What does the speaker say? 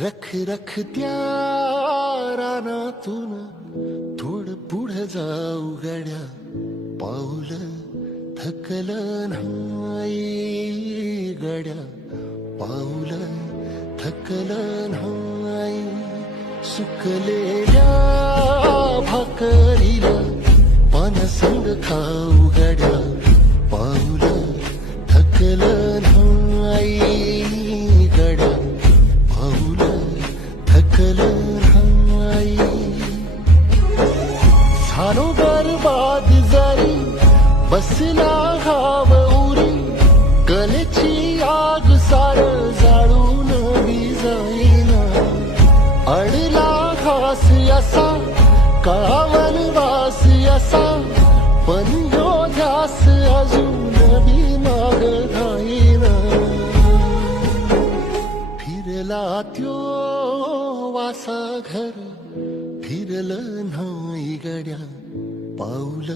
रख रख त्या रानातून थोडं पुढं जाऊ गड्या, पाऊल थकलं नाही गड्या, पाऊल थकलं नाही. सुकलेल्या भाकरीला पानसंग खाऊ गड्या, पाऊल थकलं नाही गड्या, पाऊल थकलं नाही. झालो बरबाद जरी बसला घाव उरी, कलेची आग सार जाळून जाईना. अडला घास असा काळावन वास असा, पण ह्यो ध्यास अजून बी माग राहीना. फिरला त्यो वासा घर, फिरलं नाही गड्या, पाऊल